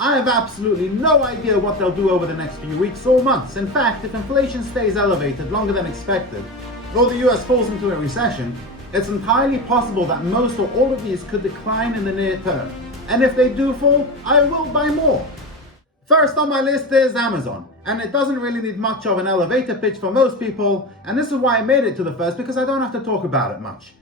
I have absolutely no idea what they'll do over the next few weeks or months. In fact, if inflation stays elevated longer than expected, or the US falls into a recession, it's entirely possible that most or all of these could decline in the near term. And if they do fall, I will buy more. First on my list is Amazon, and it doesn't really need much of an elevator pitch for most people, and this is why I made it to the first, because I don't have to talk about it much.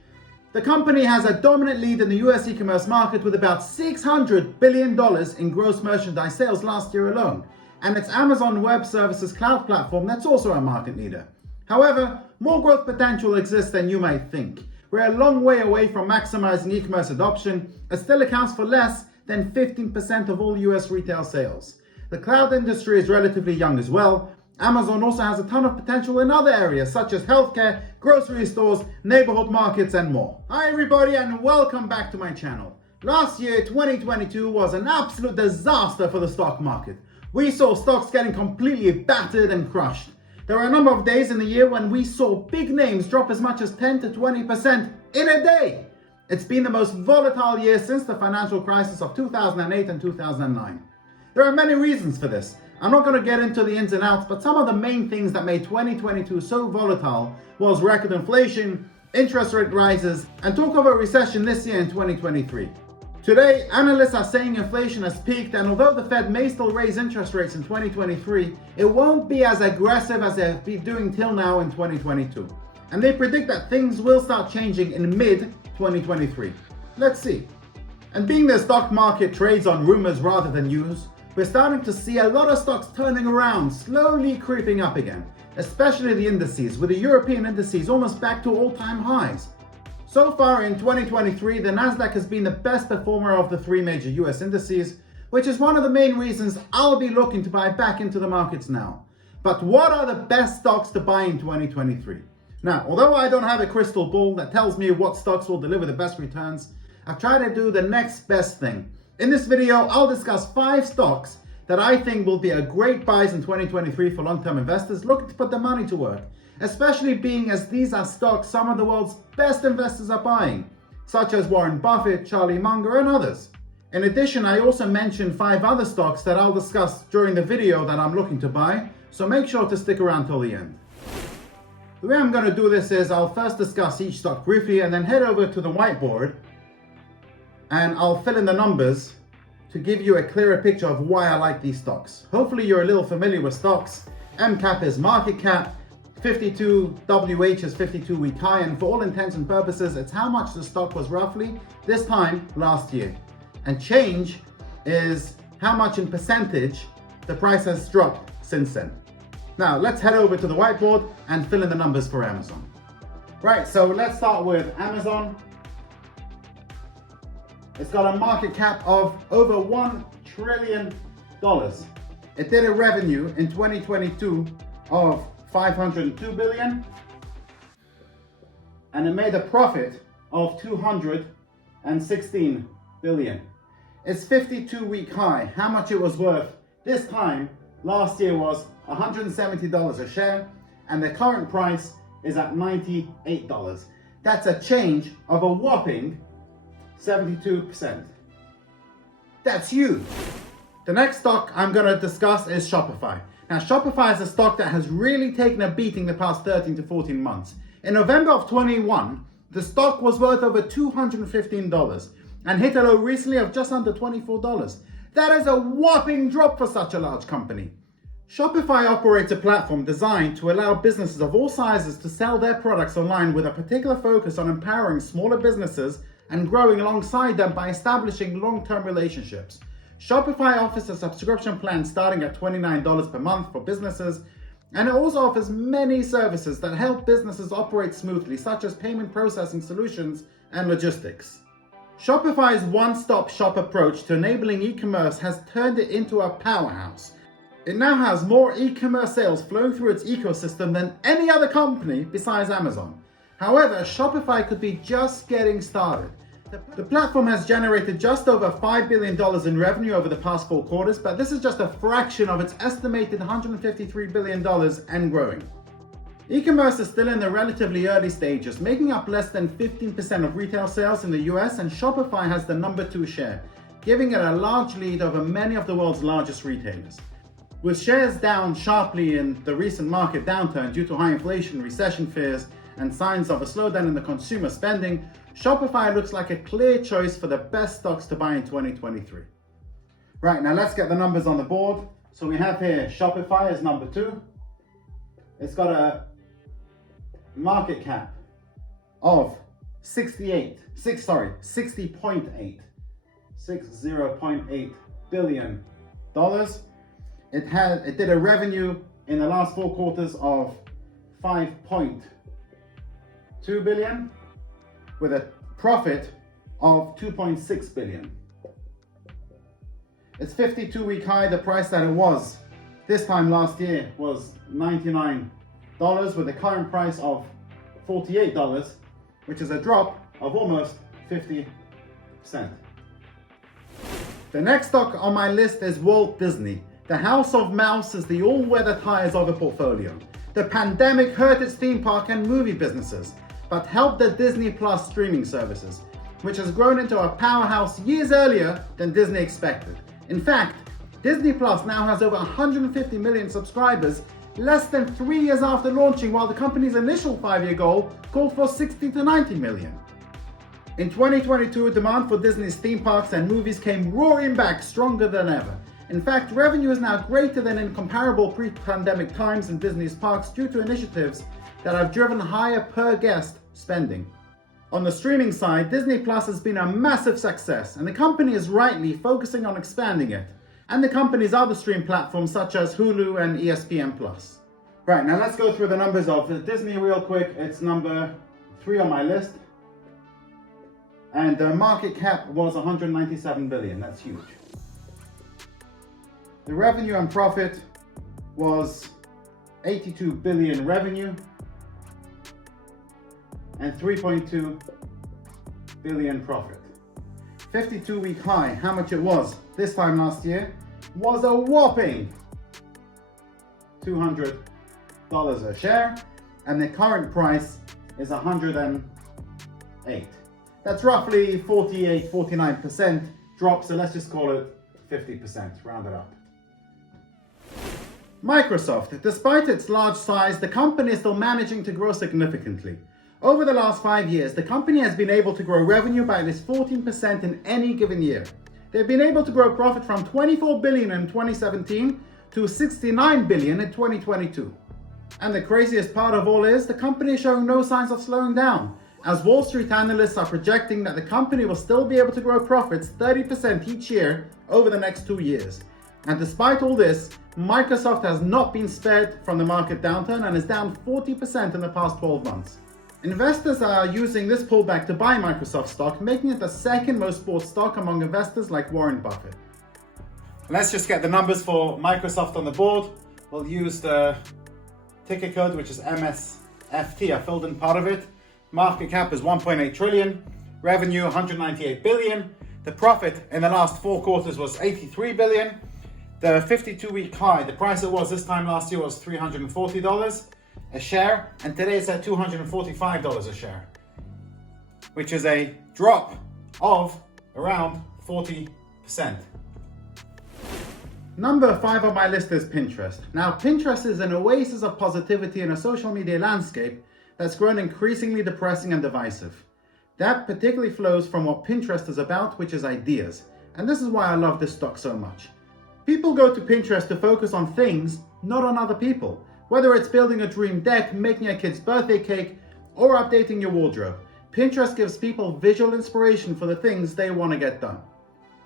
The company has a dominant lead in the US e-commerce market with about $600 billion in gross merchandise sales last year alone, and it's Amazon Web Services cloud platform that's also a market leader. However, more growth potential exists than you might think. We're a long way away from maximizing e-commerce adoption. It still accounts for less than 15% of all US retail sales. The cloud industry is relatively young as well. Amazon also has a ton of potential in other areas such as healthcare, grocery stores, neighborhood markets, and more. Hi everybody, and welcome back to my channel. Last year, 2022, was an absolute disaster for the stock market. We saw stocks getting completely battered and crushed. There were a number of days in the year when we saw big names drop as much as 10 to 20% in a day. It's been the most volatile year since the financial crisis of 2008 and 2009. There are many reasons for this. I'm not going to get into the ins and outs, but some of the main things that made 2022 so volatile was record inflation, interest rate rises, and talk of a recession this year in 2023. Today, analysts are saying inflation has peaked, and although the Fed may still raise interest rates in 2023, it won't be as aggressive as they have been doing till now in 2022. And they predict that things will start changing in mid-2023. Let's see. And being the stock market trades on rumors rather than news, we're starting to see a lot of stocks turning around, slowly creeping up again, especially the indices, with the European indices almost back to all-time highs. So far in 2023, the Nasdaq has been the best performer of the three major US indices, which is one of the main reasons I'll be looking to buy back into the markets now. But what are the best stocks to buy in 2023? Now, although I don't have a crystal ball that tells me what stocks will deliver the best returns, I've tried to do the next best thing. In this video, I'll discuss 5 stocks that I think will be a great buys in 2023 for long-term investors looking to put their money to work, especially being as these are stocks some of the world's best investors are buying, such as Warren Buffett, Charley Munger, and others. In addition, I also mentioned 5 other stocks that I'll discuss during the video that I'm looking to buy, so make sure to stick around till the end. The way I'm going to do this is I'll first discuss each stock briefly and then head over to the whiteboard and I'll fill in the numbers to give you a clearer picture of why I like these stocks. Hopefully you're a little familiar with stocks. MCAP is market cap, 52 WH is 52-week high, and for all intents and purposes, it's how much the stock was roughly this time last year. And change is how much in percentage the price has dropped since then. Now let's head over to the whiteboard and fill in the numbers for Amazon. Right, so let's start with Amazon. It's got a market cap of over $1 trillion. It did a revenue in 2022 of $502 billion, and it made a profit of $216 billion. Its 52-week high, how much it was worth this time last year was $170 a share, and the current price is at $98. That's a change of a whopping 72%. That's huge. The next stock I'm going to discuss is Shopify. Now, Shopify is a stock that has really taken a beating the past 13 to 14 months. In November of 21, the stock was worth over $215 and hit a low recently of just under $24. That is a whopping drop for such a large company. Shopify operates a platform designed to allow businesses of all sizes to sell their products online with a particular focus on empowering smaller businesses and growing alongside them by establishing long-term relationships. Shopify offers a subscription plan starting at $29 per month for businesses, and it also offers many services that help businesses operate smoothly, such as payment processing solutions and logistics. Shopify's one-stop shop approach to enabling e-commerce has turned it into a powerhouse. It now has more e-commerce sales flowing through its ecosystem than any other company besides Amazon. However, Shopify could be just getting started. The platform has generated just over $5 billion in revenue over the past 4 quarters, but this is just a fraction of its estimated $153 billion and growing. E-commerce is still in the relatively early stages, making up less than 15% of retail sales in the US, and Shopify has the number 2 share. giving it a large lead over many of the world's largest retailers. With shares down sharply in the recent market downturn due to high inflation, recession fears, and signs of a slowdown in the consumer spending, Shopify looks like a clear choice for the best stocks to buy in 2023. Right, now let's get the numbers on the board. So we have here Shopify as number 2. It's got a market cap of $60.8 billion. It did a revenue in the last 4 quarters of $5.2 billion with a profit of $2.6 billion. Its 52-week high, the price that it was this time last year, was $99 with a current price of $48, which is a drop of almost 50%. The next stock on my list is Walt Disney. The House of Mouse is the all-weather tires of the portfolio. The pandemic hurt its theme park and movie businesses, but helped the Disney Plus streaming services, which has grown into a powerhouse years earlier than Disney expected. In fact, Disney Plus now has over 150 million subscribers less than 3 years after launching, while the company's initial 5-year goal called for 60 to 90 million. In 2022, demand for Disney's theme parks and movies came roaring back stronger than ever. In fact, revenue is now greater than in comparable pre-pandemic times in Disney's parks due to initiatives that have driven higher per guest spending. On the streaming side, Disney Plus has been a massive success, and the company is rightly focusing on expanding it, and the company's other stream platforms such as Hulu and ESPN+. Right, now let's go through the numbers of Disney real quick. It's number 3 on my list, and the market cap was 197 billion. That's huge. The revenue and profit was 82 billion revenue and 3.2 billion profit. 52-week high, how much it was this time last year, was a whopping $200 a share, and the current price is 108. That's roughly 49% drop, so let's just call it 50%, round it up. Microsoft, despite its large size, the company is still managing to grow significantly. Over the last 5 years, the company has been able to grow revenue by at least 14% in any given year. They've been able to grow profit from 24 billion in 2017 to 69 billion in 2022. And the craziest part of all is the company is showing no signs of slowing down, as Wall Street analysts are projecting that the company will still be able to grow profits 30% each year over the next 2 years. And despite all this, Microsoft has not been spared from the market downturn and is down 40% in the past 12 months. Investors are using this pullback to buy Microsoft stock, making it the second most bought stock among investors like Warren Buffett. Let's just get the numbers for Microsoft on the board. We'll use the ticker code, which is MSFT. I filled in part of it. Market cap is 1.8 trillion. Revenue 198 billion. The profit in the last 4 quarters was 83 billion. The 52-week high, the price it was this time last year was $340 a share, and today it's at $245 a share, which is a drop of around 40%. Number 5 on my list is Pinterest. Now, Pinterest is an oasis of positivity in a social media landscape that's grown increasingly depressing and divisive. That particularly flows from what Pinterest is about, which is ideas. And this is why I love this stock so much. People go to Pinterest to focus on things, not on other people. Whether it's building a dream deck, making a kid's birthday cake, or updating your wardrobe, Pinterest gives people visual inspiration for the things they want to get done.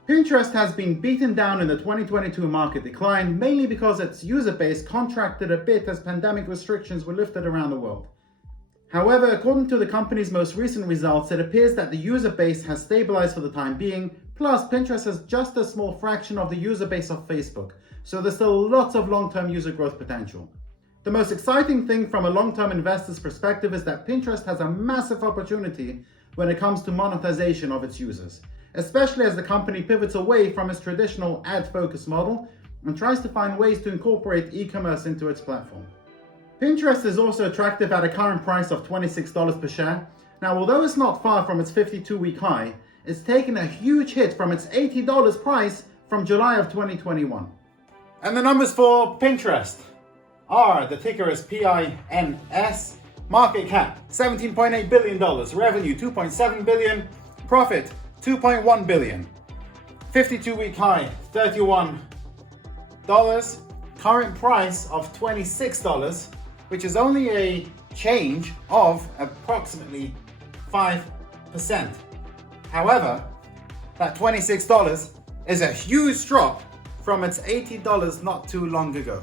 Pinterest has been beaten down in the 2022 market decline, mainly because its user base contracted a bit as pandemic restrictions were lifted around the world. However, according to the company's most recent results, it appears that the user base has stabilized for the time being. Plus, Pinterest has just a small fraction of the user base of Facebook, so there's still lots of long-term user growth potential. The most exciting thing from a long-term investor's perspective is that Pinterest has a massive opportunity when it comes to monetization of its users, especially as the company pivots away from its traditional ad-focused model and tries to find ways to incorporate e-commerce into its platform. Pinterest is also attractive at a current price of $26 per share. Now, although it's not far from its 52-week high, is taking a huge hit from its $80 price from July of 2021. And the numbers for Pinterest are, the ticker is PINS, market cap $17.8 billion, revenue $2.7 billion, profit $2.1 billion, 52-week high $31, current price of $26, which is only a change of approximately 5%. However, that $26 is a huge drop from its $80 not too long ago.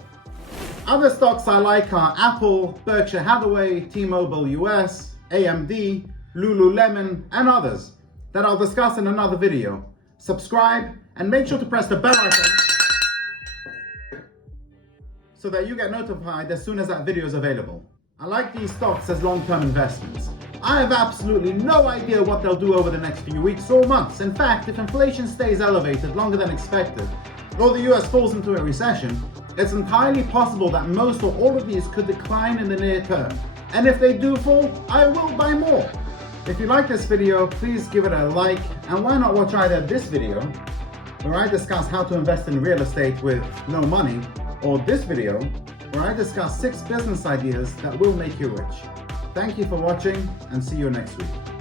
Other stocks I like are Apple, Berkshire Hathaway, T-Mobile US, AMD, Lululemon, and others that I'll discuss in another video. Subscribe and make sure to press the bell icon so that you get notified as soon as that video is available. I like these stocks as long-term investments. I have absolutely no idea what they'll do over the next few weeks or months. In fact, if inflation stays elevated longer than expected, or the US falls into a recession, it's entirely possible that most or all of these could decline in the near term. And if they do fall, I will buy more. If you like this video, please give it a like, and why not watch either this video, where I discuss how to invest in real estate with no money, or this video, where I discuss 6 business ideas that will make you rich. Thank you for watching, and see you next week.